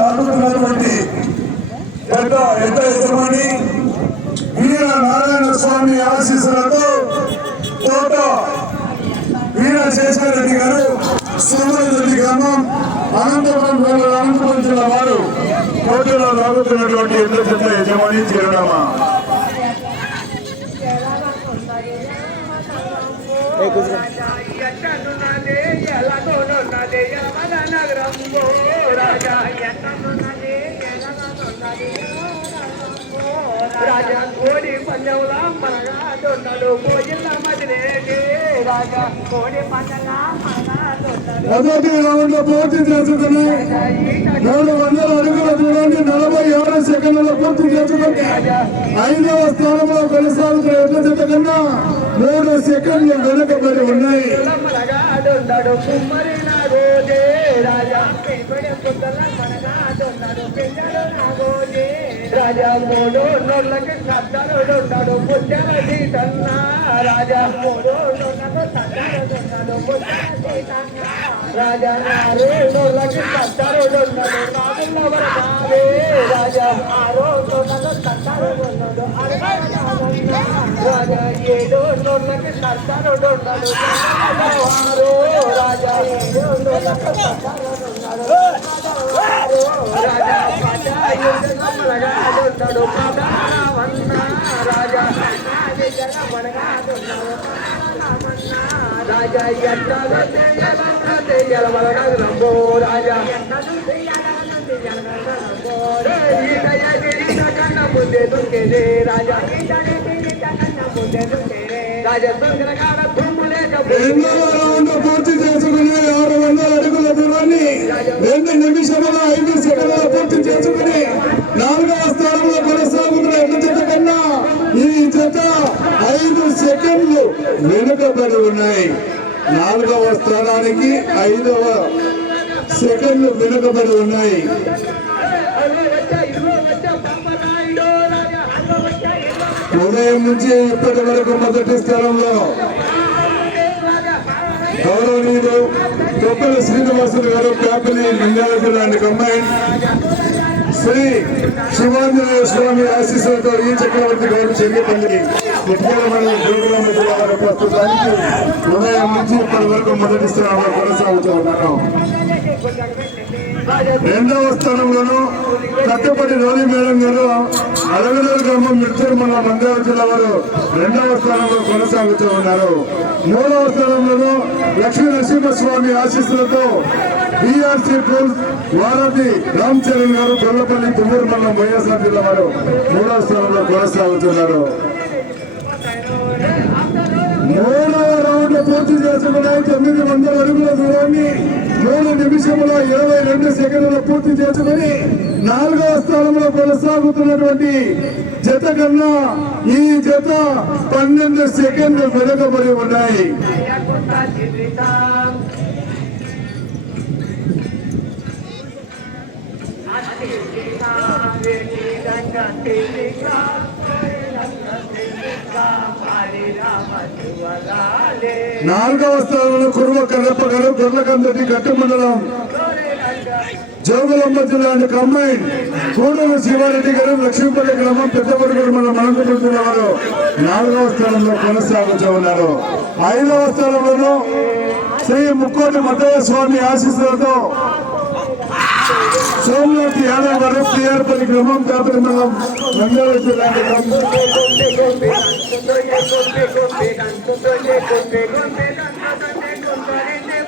అడుగుతున్నటువంటి పెద్ద పెద్ద యజమాని వీర నారాయణ స్వామి ఆశీస్సులతో తోట వీర శేషారెడ్డి గారు సుందరెడ్డి గ్రామం అనంతపురం అనంతపురం జిల్లా వారు కోటలో లాగుతున్నటువంటి ఎద్ద పెద్ద యజమాని చిరునామా ఎట్టనున్నదే ఎలాగోనున్నదే రాజా రాజా కోడి పంజంలా మనగా దొండలు కోయిల మదినేగే రాజా కోడి పంజంలా మనగా దొండలు మొదటి రౌండ్లో పోటీ చేసుకుని మూడు వందల అడుగుల దూరాన్ని నలభై ఆరు సెకండ్ల పూర్తి చేసుకుని ఐదవ స్థానంలో కొనసాగుతున్న జత కన్నా మూడు సెకండ్లు వెనుకబడి ఉన్నాయి. రాజా పెంచడు నాగోజే. రాజా మూడు నోళ్ళకి సద్దరు ఉంటాడు పుట్టల సీతన్న రాజా మూడు నోళ్ళకు సద్దరు ఉంటాడు పుట్టల సీతన్న రాజా ఆరు నోళ్ళకి సద్దరు ఉంటాడు నాదుల రాజా ఆరు నోళ్ళకు సద్దరు దొండడు రాజా ఏడు నోళ్ళకి సద్దరు దొండడు వారు రాజా ఏడు నోళ్ళకు సద్దరు రాజా రంబో రాజా కన్నా ముందే దొరికేదే రాజా రాజా దొంగరగాడ తుమ్ము లేక పూర్తి చేసుకుని ఆరు వందల అడుగుల దూరాన్ని రెండు నిమిషముల ఐదు సెకండ్ల పూర్తి చేసుకుని నాలుగవ స్థానంలో కొనసాగుతున్న ఎడ్ల జత కన్నా ఈ జత ఐదు వెనుకబడి ఉన్నాయి. నాలుగవ స్థానానికి ఐదవ సెకండ్లు వెనుకబడి ఉన్నాయి. ఉదయం నుంచి ఇప్పటి వరకు మొదటి స్థానంలో గౌరవనీయులు కొప్పల శ్రీనివాసులు గారు ప్యాపిలి నంద్యాల జిల్లా కంబైన్ శ్రీ శివాంజనేయ స్వామి ఆశీస్సులతో ఈ చక్రవర్తి గారు చెల్లి పండుగ మండలం జోగులమ్మ జిల్లా ప్రస్తుతానికి ఉదయం నుంచి ఇప్పటి వరకు మొదటి స్థానంలో కొనసాగుతూ ఉన్నారు రెండవ స్థానంలోనూ కట్టపడి రోలి మేడం గారు అలగనూరు గ్రామం మిర్చర్ మన మంగళ జిల్లా వారు రెండవ స్థానంలో కొనసాగుతూ ఉన్నారు. మూడవ స్థానంలోనూ లక్ష్మీ నరసింహస్వామి ఆశీస్సులతో బీఆర్సీ టూల్స్ వారధి రామ్ చరణ్ గారు గొల్లపల్లి తుమ్మూరు మండలం వైఎస్ఆర్ జిల్లా వారు మూడవ స్థానంలో కొనసాగుతున్నారు మూడవ రౌండ్ పూర్తి చేసుకున్నాయి తొమ్మిది వందల అడుగుల దూరాన్ని మూడు నిమిషముల ఇరవై రెండు సెకండ్ల పూర్తి చేసుకుని నాలుగవ స్థానంలో కొనసాగుతున్నటువంటి జత కన్నా ఈ జత పన్నెండు సెకండ్లు వెనుకబడి ఉన్నాయి. నాలుగవ స్థానంలో కురువ కర్రప్ప గారు గొర్లకందటి గట్టు మండలం. జోగులమ్మ జిల్లా కంబైన్ కోడూరు శివారెడ్డి గారు లక్ష్మీపల్లి గ్రామం పెద్దపడుగురు మన అనంతపురం జిల్లా వారు నాలుగవ స్థానంలో కొనసాగుతూ ఉన్నారు. ఐదవ స్థానంలోనూ శ్రీ ముక్కోటి మద్దయ్య స్వామి ఆశీస్సులతో సోమనాథ్ యాదవ్ గారు పిఆర్పల్లి గ్రామం కాపరి మండలం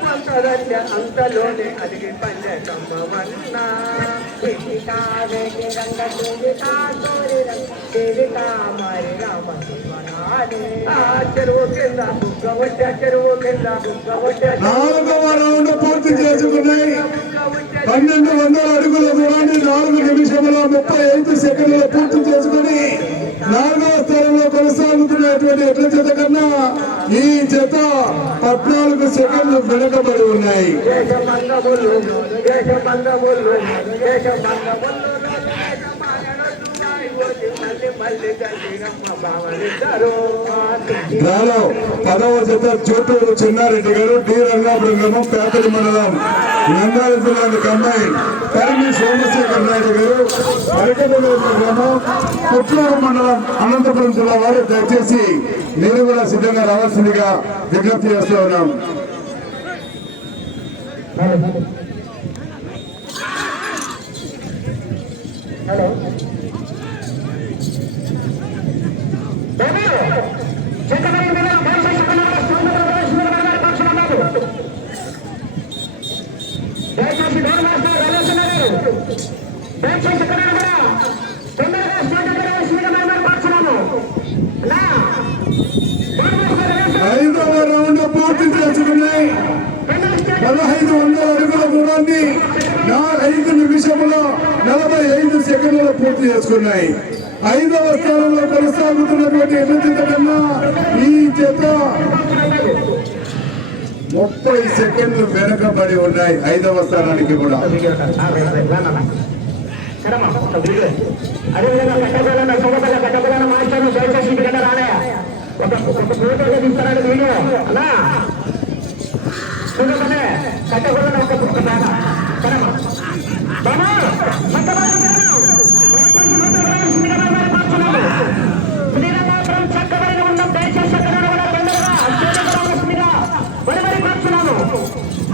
నంద్యాల జిల్లా అంతలోనే అడిగి పంచకమ్మవన్నా చెరువు కింద బుగ్గ వచ్చా చెరువు కింద బుగ్గ వచ్చా నాలుగవ రౌండ్ పూర్తి చేసుకున్నాయి. పన్నెండు వందల అడుగుల దూరాన్ని నాలుగు నిమిషముల ముప్పై ఐదు సెకండ్ల పూర్తి చేసుకుని నాలుగవ స్థానంలో కొనసాగుతున్నటువంటి ఎట్ల చేత కన్నా ఈ చేత పద్నాలుగు సెకండ్లు వెనుకబడి ఉన్నాయి. నాలో పదవ జత చోటూరు చిన్నారెడ్డి గారు డి రంగాపురం గ్రామం పేదరి మండలం నందాల జిల్లాకు అమ్మాయి కరిమి సోమశేఖర్ నాయుడు గారు అరకదవేశ్వర గ్రామం కొట్లూరు మండలం అనంతపురం జిల్లా వారు దయచేసి నేను కూడా సిద్ధంగా రావాల్సిందిగా విజ్ఞప్తి చేస్తూ ఉన్నాం. హలో. ఐదవ రౌండ్ పూర్తి చేసుకున్నాయి. పదహైదు వందల అడుగుల దూరాన్ని నా ఐదు నిమిషములో నలభై ఐదు సెకండ్లలో పూర్తి చేసుకున్నాయి. ఐదవ స్థానంలో కొనసాగుతున్నటువంటి ఎడ్ల కన్నా ఈ జత ముప్పై సెకండ్లు వెనుకబడి ఉన్నాయి ఐదవ స్థానానికి కూడా అదేవిధంగా కట్టబోలన్న సొగపల్ల కట్టబోలన్న మాస్టర్ను దయచేసి ఇంటికన్నా రాలే ఒక ఒక ఫోటోలో తీస్తాడు వీడియో అలా చూడకనే కట్టబోలన్న ఒక ఒక బాధ కరమా బామా శ్రీరంగాపురం చక్కబడిన ఉన్న దయచేసి అక్కడ కూడా తొందరగా అత్యంత రావాల్సిందిగా మరి మరి కోరుతున్నాను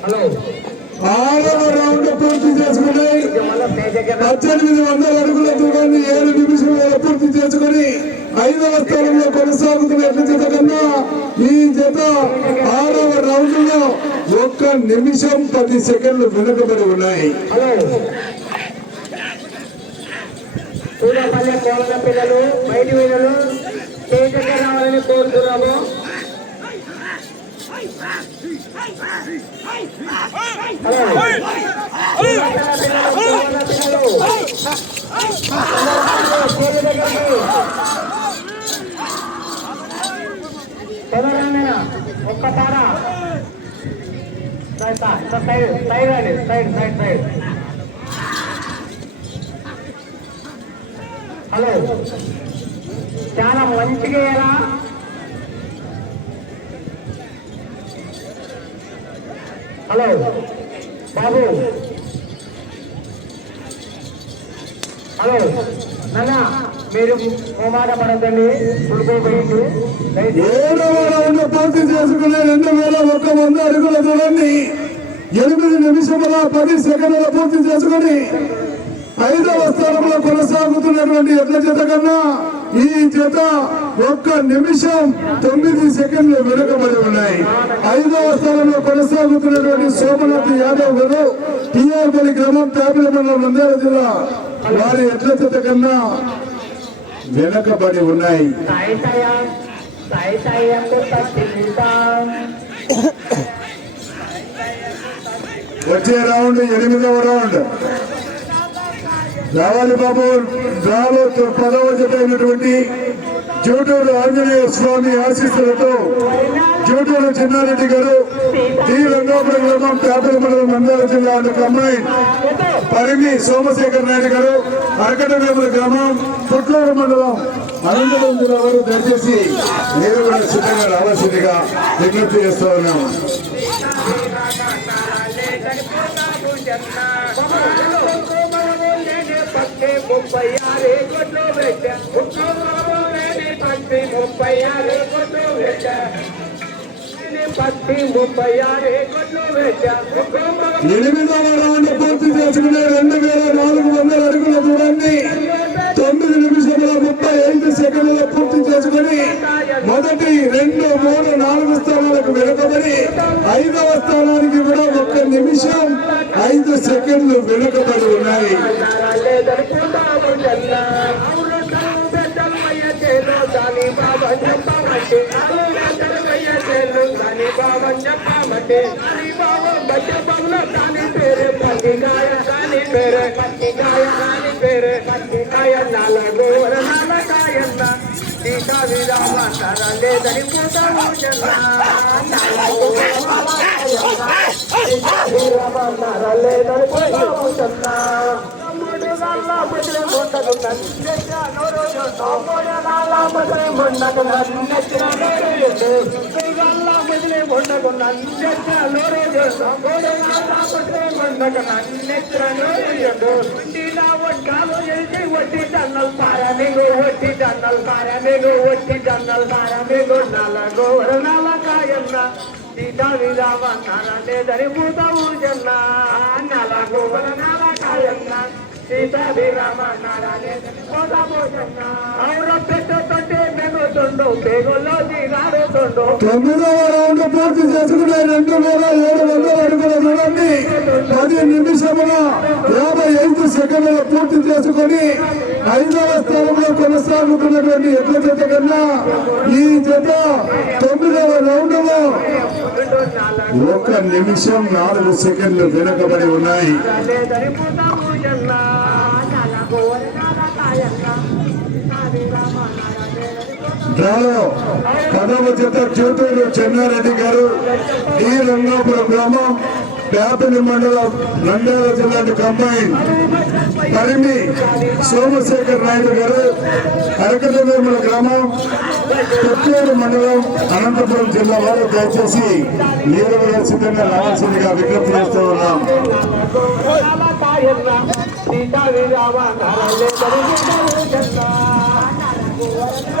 హలో ఆరవ రౌండ్ పూర్తి చేసుకున్నాయి మళ్ళీ స్టేజ్ దగ్గర పద్దెనిమిది వందల అడుగుల దూరాన్ని ఏడు నిమిషంలో పూర్తి చేసుకుని ఐదవ స్థానంలో కొనసాగుతున్న ఎడ్ల జత కన్నా ఈ జత ఆరవ రౌండ్లో ఒక్క నిమిషం పది సెకండ్లు వెనుకబడి ఉన్నాయి. పిల్లలు బయటి పిల్లలు రావాలని కోరుతున్నాము. ఒక్క పాడ సైడ్ సైడ్ అండి సైడ్ సైడ్ సైడ్ హలో. చాలా మంచిగా ఎలా? హలో బాబు. హలో నాన్న మీరు మాట పడద్దండి. ఉడిపోయింది ఏడవ పూర్తి చేసుకుని రెండు వేల ఒక్క వంద అడుగుల దూరాన్ని ఎనిమిది నిమిషముల పది సెకండ్ల పూర్తి చేసుకుని ఐదవ స్థానంలో కొనసాగుతున్నటువంటి ఎట్ల చేత కన్నా ఈ చేత ఒక్క నిమిషం తొమ్మిది సెకండ్లు వెనుకబడి ఉన్నాయి. ఐదవ స్థానంలో కొనసాగుతున్నటువంటి సోమనాథ్ యాదవ్ గారు టీఆర్పల్లి గ్రామం తాపిల మండలం నంద్యాల జిల్లా వారి ఎడ్ల కన్నా వెనుకబడి ఉన్నాయి. వచ్చే రౌండ్ ఎనిమిదవ రౌండ్. రావాలి బాబు రాలో పదవ జత అయినటువంటి జూటూరు ఆంజనేయ స్వామి ఆశీస్సులతో జూటూరు చిన్నారెడ్డి గారు టి రంగాపురం గ్రామం పేపల మండలం నంద్యాల జిల్లా ఒక అమ్మాయి పరిమి సోమశేఖర్ నాయుడు గారు అరకటవేముల గ్రామం పుట్లూరు మండలం అనంతపురం జిల్లా వారు దయచేసి మీరు కూడా సిద్ధంగా రావాల్సిందిగా విజ్ఞప్తి చేస్తూ ఉన్నాము. ముప్పై ఆరు పట్టి ముప్పై ఆరు కొట్లు పెట్ట పట్టి ముప్పై ఆరు కొట్లు పెట్ట ఎనిమిదవ రౌండ్ పూర్తి చేసుకునే రెండు వేల నాలుగు వందల అడుగుల దూరాన్ని తొమ్మిది నిమిషముల ముప్పై ఐదు సెకండ్ల పూర్తి చేసుకుని మొదటి రెండు మూడు నాలుగు స్థానాలకు వెనుకబడి ఐదవ స్థానానికి కూడా ఒక్క నిమిషం ఐదు సెకండ్లు వెనుకబడి ఉన్నాయి. చెప్పమంటే తెలవయ్య చేలు దాని భావం చెప్పమంటే దాని భావం బచ్చబంలో దాని పేరు పత్తికాయ వడ్డీ జన్నల్ పారమేగో వడ్డీ జన్నల్ పారమేగో వడ్డీ జన్నల్ పారమేగో నలగో నలకాయన్న సీతా విరామ నరలేదని మూత ఊజన్న నలగో నలకాయన్న తొమ్మిదవ రౌండ్ పూర్తి చేసుకునే రెండు వేల ఏడు వందల అడుగుల దూరాన్ని పది నిమిషముల యాభై ఐదు సెకండ్ల పూర్తి చేసుకొని ఐదవ స్థానంలో కొనసాగుతున్నటువంటి ఎడ్ల జత కన్నా ఈ జత తొమ్మిదవ రౌండ్లో ఒక నిమిషం నాలుగు సెకండ్లు వెనుకబడి ఉన్నాయి లేదని పూతావు జన్న నలగో నలకాయన్న సీతా విరామ లేదని పోతావు డ్రాలో కదమ జత చూటూరు చెన్నారెడ్డి గారు ఈ రంగాపురం గ్రామం పేపల్లి మండలం నంద్యాల జిల్లా కంబైన్ పరిమి సోమశేఖర్ నాయుడు గారు అరకదవేముల గ్రామం పుత్తూరు మండలం అనంతపురం జిల్లా వారు దయచేసి నీరు సిద్ధంగా రావాల్సిందిగా విజ్ఞప్తి చేస్తూ ఉన్నాం ఎల్లలోనే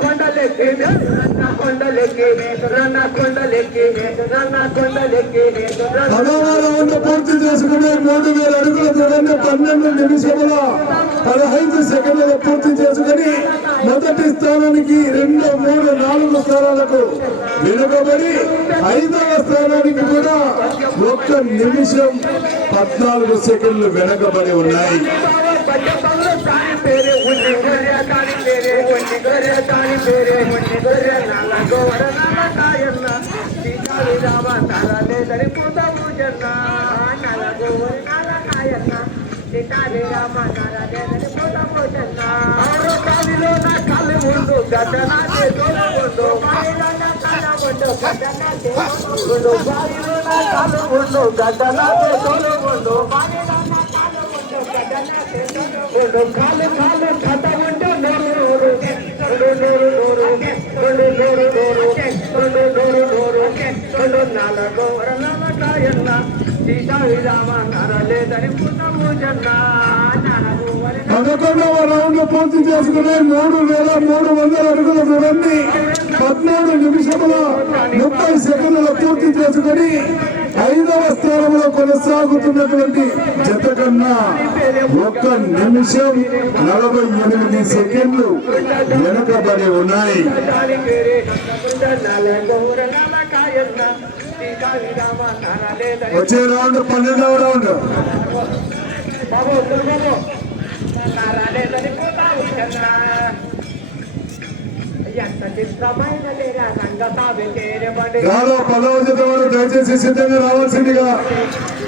కొండలెక్కి రన్న కొండలెక్కి రన్న కొండలెక్కి రన్న పదవ రౌండ్ పూర్తి చేసుకుని మూడు వేల అడుగుల దూరాన్ని పన్నెండు నిమిషముల పదహైదు సెకండ్ల పూర్తి చేసుకుని మొదటి స్థానానికి రెండు మూడు నాలుగు స్థానాలకు వెనుకబడి ఐదవ స్థానానికి కూడా ఒక్క నిమిషం పద్నాలుగు సెకండ్లు వెనుకబడి ఉన్నాయి. ಬೇರೆ ತಾಯಿ ಬೇರೆ ಮುಟ್ಟಿದರೆ ನನ್ನ ಗೋವರ ನಮ್ಮ ತಾಯನ್ನ ಸೀತಾಲಿ ರಾಮ ತಾರಲೆ ಧರಿಪುದವು ಜನ್ನ ನನ್ನ ಗೋವರ ನಾಲ ತಾಯನ್ನ ಸೀತಾಲಿ ರಾಮ ತಾರಲೆ ಧರಿಪುದವು ಜನ್ನ ಅವರು ಕಾಲಿಲೋ ನಾ ಕಾಲು ಉಂಡು ಗದನಾಗೆ ತೋಲು ಉಂಡು ಕಾಲಿಲೋ ನಾ ಕಾಲು ಉಂಡು ಗದನಾಗೆ ಉಂಡು ಕಾಲಿಲೋ ನಾ ಕಾಲು ಉಂಡು ಗದನಾಗೆ ತೋಲು ಉಂಡು ಕಾಲಿಲೋ ನಾ ಕಾಲು ಉಂಡು ಗದನಾಗೆ ಉಂಡು ಕಾಲು ಕಾಲು ಕಥವು రెండు పదకొండవ రౌండ్ పూర్తి చేసుకునే మూడు వేల మూడు వందల అడుగుల దూరాన్ని పద్నాలుగు నిమిషముల ముప్పై సెకండ్ల పూర్తి చేసుకుని ఐదవ స్థానంలో కొనసాగుతున్నటువంటి జత కన్నా ఒక్క నిమిషం నలభై ఎనిమిది సెకండ్లు వెనుకబడి ఉన్నాయి. వచ్చే రౌండ్ పన్నెండవ రౌండ్. బాబు బాబు నరలేదని పోతావు జన్న ఎంత చిత్రమైన లేరా రంగతావి తేరే బండి గాలో పదవ దయచేసి సిద్ధంగా రావాల్సిందిగా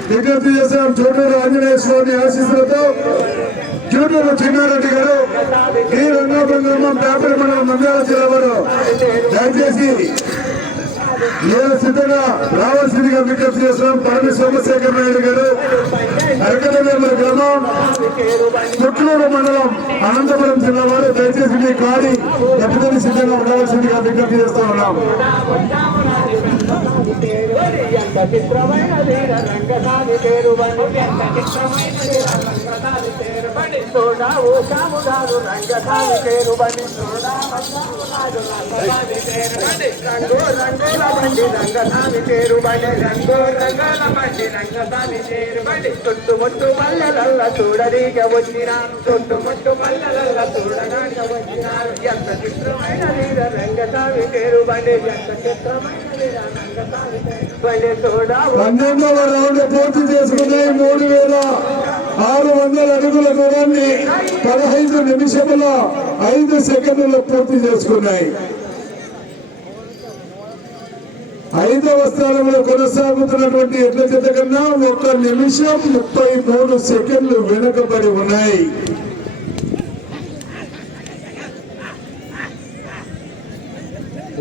విజ్ఞప్తి చేశాం. చోటూరు ఆంజనేయ స్వామి ఆశీస్సులతో చోటూరు చిన్నారెడ్డి గారు ఈ రంగాపురం గ్రామం పేపర్ మండలం నంద్యాల జిల్లా వారు దయచేసి నేను సిద్ధంగా రావాల్సిందిగా విజ్ఞప్తి చేస్తున్నాం. పరమి సోమశేఖర్ నాయుడు గారు. అరకలవేమల గ్రామం పుట్లూరు మండలం అనంతపురం జిల్లా వారు. దయచేసి మీ కాడి ఎప్పుడైనా సిద్ధంగా ఉండవలసిందిగా విజ్ఞప్తి చేస్తూ ఉన్నాం. ఎంత చిత్రమైనది రంగసాని పేరుబడి ఎంత చిత్రమైనది రంగసాని పేరుబడి చూడా ఊసాముదారు రంగసాని పేరుబడి చూడా రంగసాని పేరుబడి రంగు రంగుల బండి రంగసాని పేరుబడి రంగు రంగుల బండి రంగసాని పేరుబడి చుట్టు ముట్టు పల్లెలల్ల చూడరీగ వచ్చినారు చుట్టు ముట్టు పల్లెలల్ల చూడగాక వచ్చినారు ఎంత చిత్రమైనది రంగసాని పేరుబడి ఎంత చిత్రమైనది రంగసాని పేరు పన్నెండవ రౌండ్ పూర్తి చేసుకునే మూడు వేల ఆరు వందల అడుగుల దూరాన్ని పదహైదు నిమిషముల ఐదు సెకండ్లు పూర్తి చేసుకున్నాయి. ఐదవ స్థానంలో కొనసాగుతున్నటువంటి ఎట్ల చేత కన్నా ఒక నిమిషం ముప్పై మూడు సెకండ్లు వెనుకబడి ఉన్నాయి.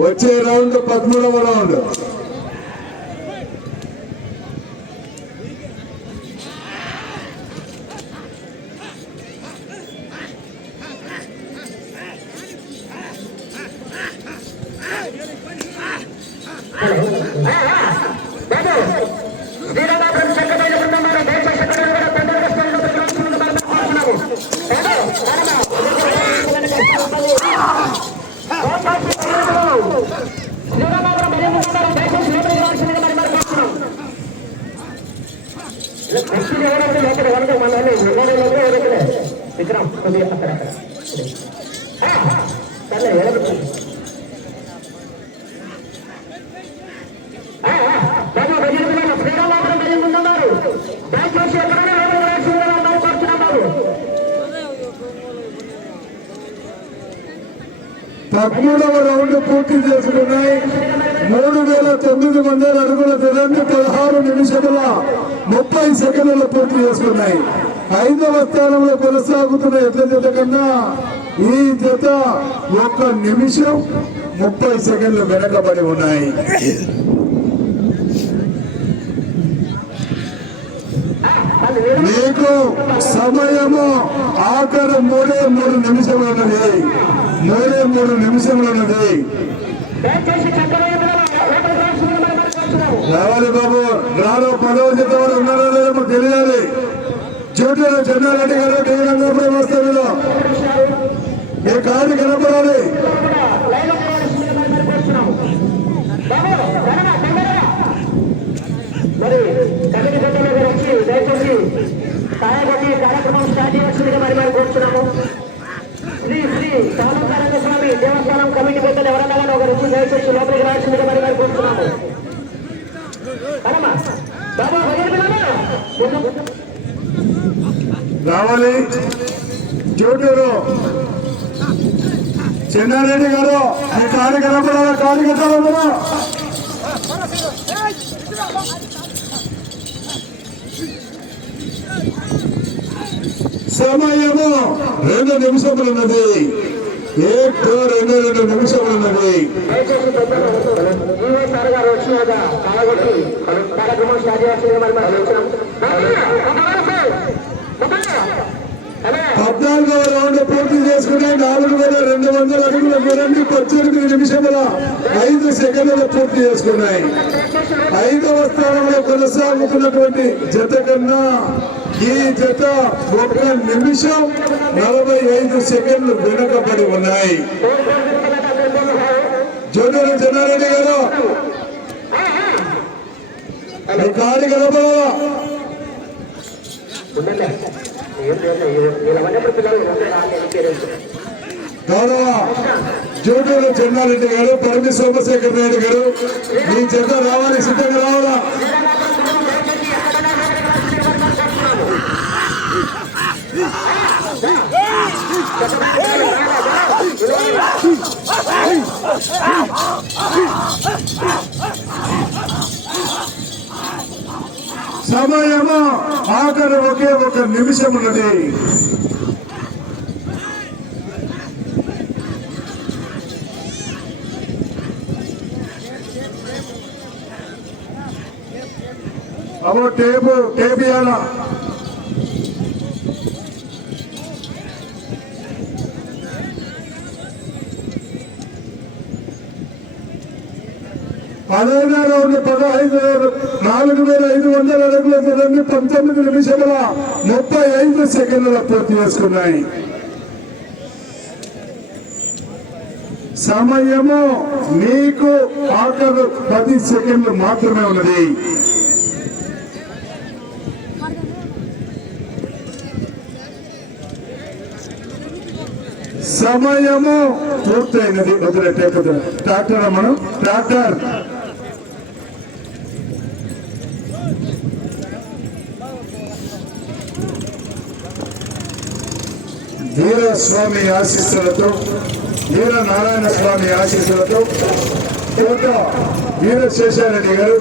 వచ్చే రౌండ్ పదమూడవ రౌండ్. విక్రమ్ కొద్దిగా అక్కడ అక్కడ. సర్లే ఎవరు బాబు బయలుదేరుతున్నారు దయచేసి ఎక్కడైనా ఎవరు పదమూడవ రౌండ్ పూర్తి చేసుకున్నాయి. మూడు వేల తొమ్మిది వందల అడుగుల దూరాన్ని పదహారు నిమిషముల ముప్పై సెకండ్లు పూర్తి చేసుకున్నాయి. ఐదవ స్థానంలో కొనసాగుతున్న ఎడ్ల జత కన్నా ఈ జత ఒక్క నిమిషం ముప్పై సెకండ్లు వెనకబడి ఉన్నాయి. మీకు సమయము ఆఖరు మూడే మూడు నిమిషములు ఉన్నది మూడే మూడు నిమిషములు ఉన్నది దయచేసి చక్కగా లోపలికి రాసిందో మనం కోరుతున్నాము రావాలి బాబు. రాను పదవ జత వారు ఉన్నారో లేదో మాకు తెలియాలి. చోట్ల చెన్నారెడ్డి గారు టీ రంగంపై వస్తారు మీ కార్డు కనపడాలి లైన్ కావాల్సిందిగా మరి మరి కోరుతున్నాము బాబు త్వరగా, తొందరగా. మరి కమిటీ సభ్యులు గారు వచ్చి దయచేసి సాయపడి కార్యక్రమం స్టార్ట్ చేయాల్సిందిగా మరి మరి కోరుతున్నాము శ్రీ శ్రీ సామంతారంగ స్వామి దేవస్థానం కమిటీ పెద్దలు ఎవరన్నా కానీ ఒకరు వచ్చి దయచేసి లోపలికి రావాల్సిందిగా మరి మరి కోరుతున్నాము పరమా బాబా భగవంతుడు రావాలి చోటూరు చెన్నారెడ్డి గారు మీ కనపడాల కనపడాలి కట్టాలన్నా సమయము రెండు నిమిషములు ఉన్నది. ఏక్ రెండు రెండు నిమిషములు ఉన్నది. కార్యక్రమం స్టార్ట్ చేయాల్సిందిగా మరి మనం పద్నాలుగో రౌండ్ పూర్తి చేసుకుని నాలుగు వేల రెండు వందల అడుగుల దూరాన్ని పద్దెనిమిది నిమిషముల ఐదు సెకండ్లు పూర్తి చేసుకున్నాయి. ఐదవ స్థానంలో కొనసాగుతున్నటువంటి జత కన్నా ఈ జత ఒక నిమిషం నలభై ఐదు సెకండ్లు వెనుకబడి ఉన్నాయి. జోడూరు జనారెడ్డి గారు మీ కాడి గౌరవ జోటూరు చెన్నారెడ్డి గారు పరమి సోమశేఖర్ నాయుడు గారు మీ జత రావాలి సిద్ధంగా రావాలా Ah! సమయము ఆఖరి ఒకే ఒక నిమిషం ఉన్నది అవో టేపు టేపు ఇవ్వాలా అదైనా ఉన్న పదహైదు నాలుగు వేల ఐదు వందల అడుగుల దూరాన్ని పంతొమ్మిది నిమిషముల ముప్పై ఐదు సెకండ్ల పూర్తి చేసుకున్నాయి. సమయము నీకు ఆఖరు పది సెకండ్లు మాత్రమే ఉన్నది. సమయము పూర్తయినది. వదిలేటే ట్రాక్టర్ మనం ట్రాక్టర్. వీర స్వామి ఆశీస్సులతో వీర నారాయణ స్వామి ఆశీస్సులతో కోట వీరశేషారెడ్డి గారు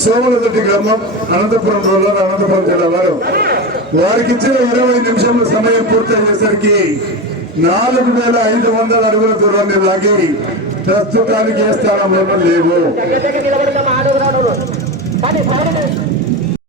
సోమలదొడ్డి గ్రామం అనంతపురం రూరల్ అనంతపురం జిల్లా వారు. వారికి ఇచ్చిన ఇరవై నిమిషముల సమయం పూర్తయ్యేసరికి నాలుగు వేల ఐదు వందల అడుగుల దూరాన్ని లాగి ప్రస్తుతానికి ఏ స్థానంలో లేవు.